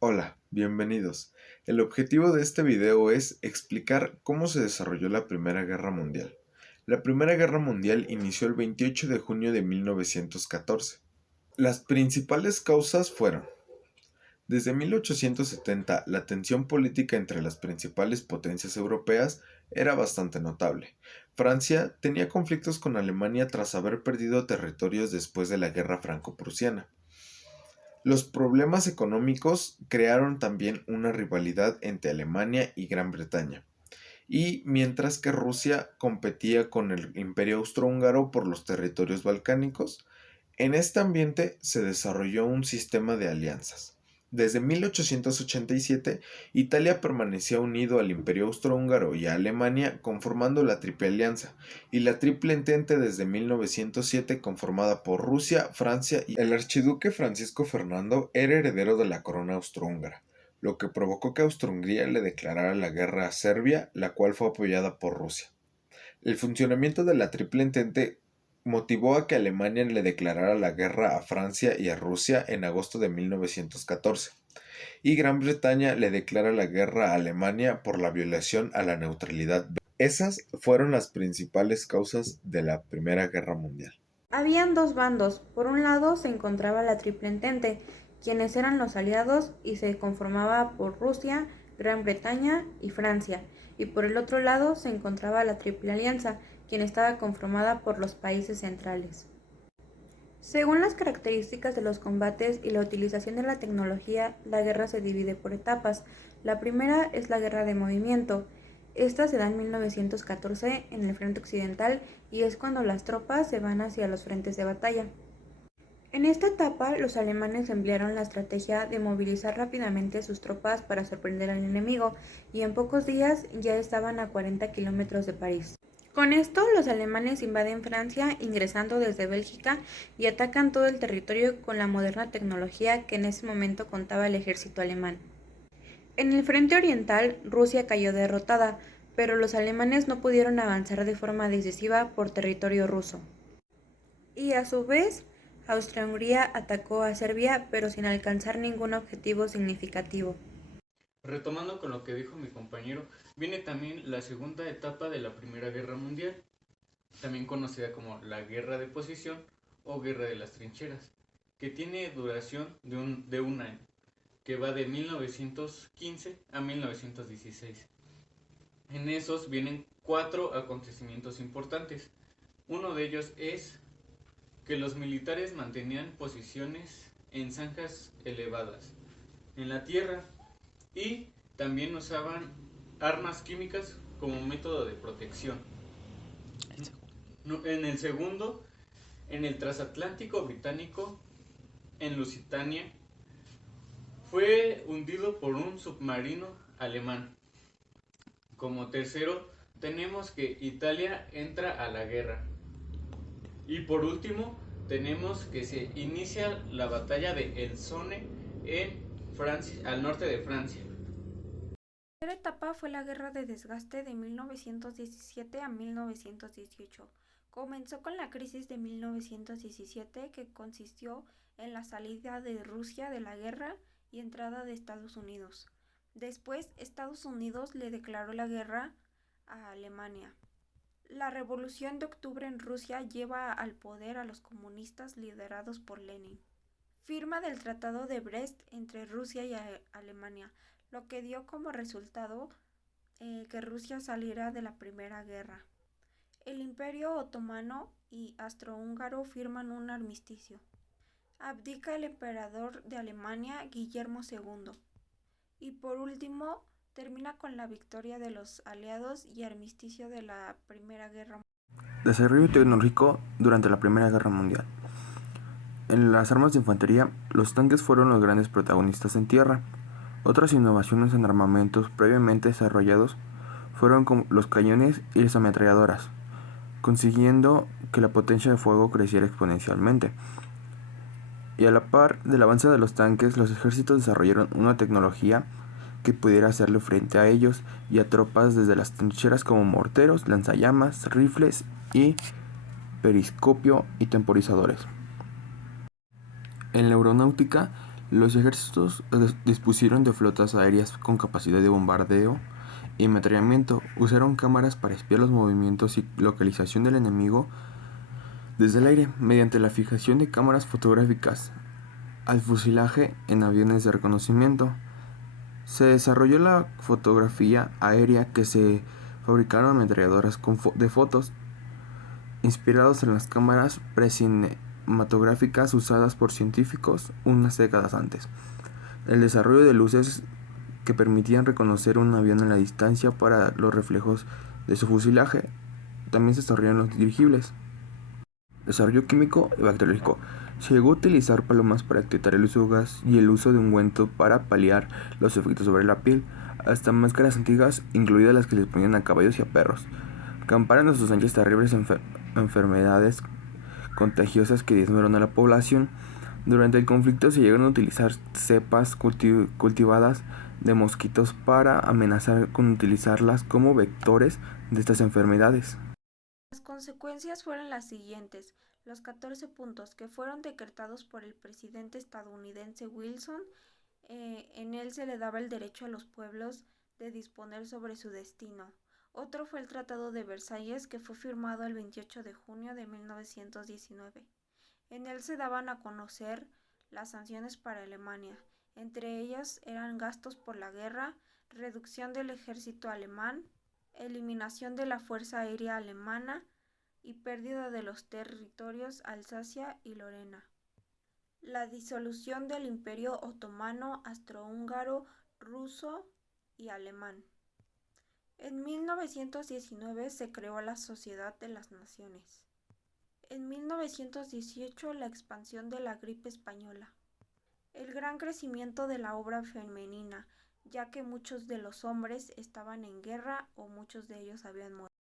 Hola, bienvenidos. El objetivo de este video es explicar cómo se desarrolló la Primera Guerra Mundial. La Primera Guerra Mundial inició el 28 de junio de 1914. Las principales causas fueron: desde 1870, la tensión política entre las principales potencias europeas era bastante notable. Francia tenía conflictos con Alemania tras haber perdido territorios después de la Guerra Franco-Prusiana. Los problemas económicos crearon también una rivalidad entre Alemania y Gran Bretaña, y mientras que Rusia competía con el Imperio Austrohúngaro por los territorios balcánicos, en este ambiente se desarrolló un sistema de alianzas. Desde 1887, Italia permanecía unido al Imperio Austrohúngaro y a Alemania conformando la Triple Alianza, y la Triple Entente desde 1907 conformada por Rusia, Francia y el archiduque Francisco Fernando era heredero de la corona austrohúngara, lo que provocó que Austro-Hungría le declarara la guerra a Serbia, la cual fue apoyada por Rusia. El funcionamiento de la Triple Entente motivó a que Alemania le declarara la guerra a Francia y a Rusia en agosto de 1914, y Gran Bretaña le declara la guerra a Alemania por la violación a la neutralidad. Esas fueron las principales causas de la Primera Guerra Mundial. Habían dos bandos. Por un lado se encontraba la Triple Entente, quienes eran los aliados y se conformaba por Rusia, Gran Bretaña y Francia, y por el otro lado se encontraba la Triple Alianza, quien estaba conformada por los países centrales. Según las características de los combates y la utilización de la tecnología, la guerra se divide por etapas. La primera es la guerra de movimiento. Esta se da en 1914 en el frente occidental y es cuando las tropas se van hacia los frentes de batalla. En esta etapa, los alemanes emplearon la estrategia de movilizar rápidamente sus tropas para sorprender al enemigo, y en pocos días ya estaban a 40 kilómetros de París. Con esto, los alemanes invaden Francia ingresando desde Bélgica y atacan todo el territorio con la moderna tecnología que en ese momento contaba el ejército alemán. En el frente oriental, Rusia cayó derrotada, pero los alemanes no pudieron avanzar de forma decisiva por territorio ruso. Y a su vez, Austria-Hungría atacó a Serbia, pero sin alcanzar ningún objetivo significativo. Retomando con lo que dijo mi compañero, viene también la segunda etapa de la Primera Guerra Mundial, también conocida como la Guerra de Posición o Guerra de las Trincheras, que tiene duración de un año, que va de 1915 a 1916. En esos vienen 4 acontecimientos importantes. Uno de ellos es que los militares mantenían posiciones en zanjas elevadas en la tierra y también usaban armas químicas como método de protección. En el segundo, en el transatlántico británico, en Lusitania, fue hundido por un submarino alemán. Como tercero, tenemos que Italia entra a la guerra. Y por último, tenemos que se inicia la batalla de El Somme en Francia, al norte de Francia. La tercera etapa fue la Guerra de Desgaste de 1917 a 1918. Comenzó con la crisis de 1917, que consistió en la salida de Rusia de la guerra y entrada de Estados Unidos. Después, Estados Unidos le declaró la guerra a Alemania. La Revolución de Octubre en Rusia lleva al poder a los comunistas liderados por Lenin. Firma del Tratado de Brest entre Rusia y Alemania, lo que dio como resultado que Rusia saliera de la Primera Guerra. El Imperio Otomano y Austrohúngaro firman un armisticio. Abdica el emperador de Alemania, Guillermo II. Y por último, termina con la victoria de los aliados y armisticio de la Primera Guerra Mundial. Desarrollo tecnológico durante la Primera Guerra Mundial. En las armas de infantería, los tanques fueron los grandes protagonistas en tierra. Otras innovaciones en armamentos previamente desarrollados fueron como los cañones y las ametralladoras, consiguiendo que la potencia de fuego creciera exponencialmente. Y a la par del avance de los tanques, los ejércitos desarrollaron una tecnología que pudiera hacerle frente a ellos y a tropas desde las trincheras como morteros, lanzallamas, rifles y periscopio y temporizadores. En la aeronáutica, Los ejércitos dispusieron de flotas aéreas con capacidad de bombardeo y ametrallamiento, usaron cámaras para espiar los movimientos y localización del enemigo desde el aire, mediante la fijación de cámaras fotográficas al fuselaje en aviones de reconocimiento. Se desarrolló la fotografía aérea, que se fabricaron ametralladoras de fotos inspirados en las cámaras precinematográficas usadas por científicos unas décadas antes. El desarrollo de luces que permitían reconocer un avión en la distancia para los reflejos de su fuselaje. También se desarrollaron los dirigibles. Desarrollo químico y bacteriológico. Se llegó a utilizar palomas para detectar el uso de gas y el uso de ungüento para paliar los efectos sobre la piel, hasta máscaras antiguas, incluidas las que les ponían a caballos y a perros. Camparon a sus anchas terribles enfermedades contagiosas que diezmaron a la población. Durante el conflicto se llegaron a utilizar cepas cultivadas de mosquitos para amenazar con utilizarlas como vectores de estas enfermedades. Las consecuencias fueron las siguientes. Los 14 puntos que fueron decretados por el presidente estadounidense Wilson, en él se le daba el derecho a los pueblos de disponer sobre su destino. Otro fue el Tratado de Versalles, que fue firmado el 28 de junio de 1919. En él se daban a conocer las sanciones para Alemania. Entre ellas eran gastos por la guerra, reducción del ejército alemán, eliminación de la fuerza aérea alemana y pérdida de los territorios Alsacia y Lorena. La disolución del Imperio otomano, austrohúngaro, ruso y alemán. En 1919 se creó la Sociedad de las Naciones. En 1918 la expansión de la gripe española. El gran crecimiento de la obra femenina, ya que muchos de los hombres estaban en guerra o muchos de ellos habían muerto.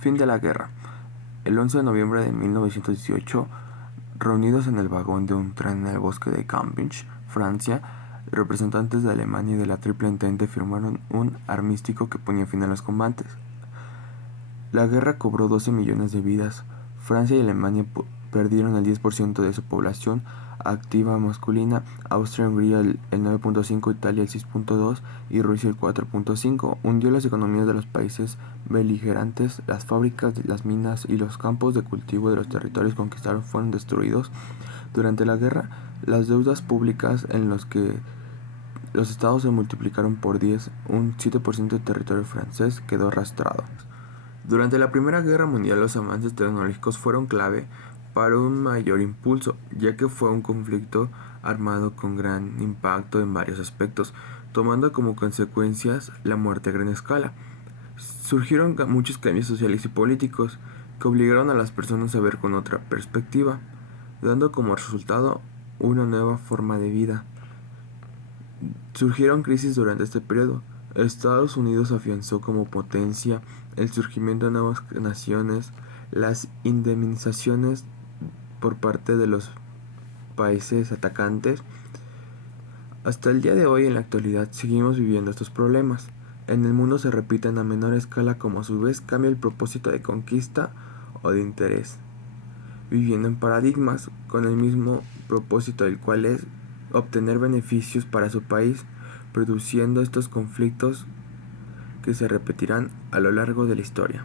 Fin de la guerra. El 11 de noviembre de 1918, reunidos en el vagón de un tren en el bosque de Cambridge, Francia, representantes de Alemania y de la Triple Entente firmaron un armisticio que ponía fin a los combates. La guerra cobró 12 millones de vidas. Francia y Alemania perdieron el 10% de su población activa masculina, Austria-Hungría el 9.5%, Italia el 6.2% y Rusia el 4.5%. Hundió las economías de los países beligerantes, las fábricas, las minas y los campos de cultivo de los territorios conquistados fueron destruidos. Durante la guerra, las deudas públicas en los que los estados se multiplicaron por 10, un 7% del territorio francés quedó arrastrado. Durante la Primera Guerra Mundial, los avances tecnológicos fueron clave para un mayor impulso, ya que fue un conflicto armado con gran impacto en varios aspectos, tomando como consecuencias la muerte a gran escala. Surgieron muchos cambios sociales y políticos que obligaron a las personas a ver con otra perspectiva, dando como resultado una nueva forma de vida. Surgieron crisis durante este periodo. Estados Unidos afianzó como potencia el surgimiento de nuevas naciones, las indemnizaciones por parte de los países atacantes. Hasta el día de hoy, en la actualidad, seguimos viviendo estos problemas. En el mundo se repiten a menor escala, como a su vez cambia el propósito de conquista o de interés, viviendo en paradigmas con el mismo propósito, el cual es obtener beneficios para su país, produciendo estos conflictos que se repetirán a lo largo de la historia.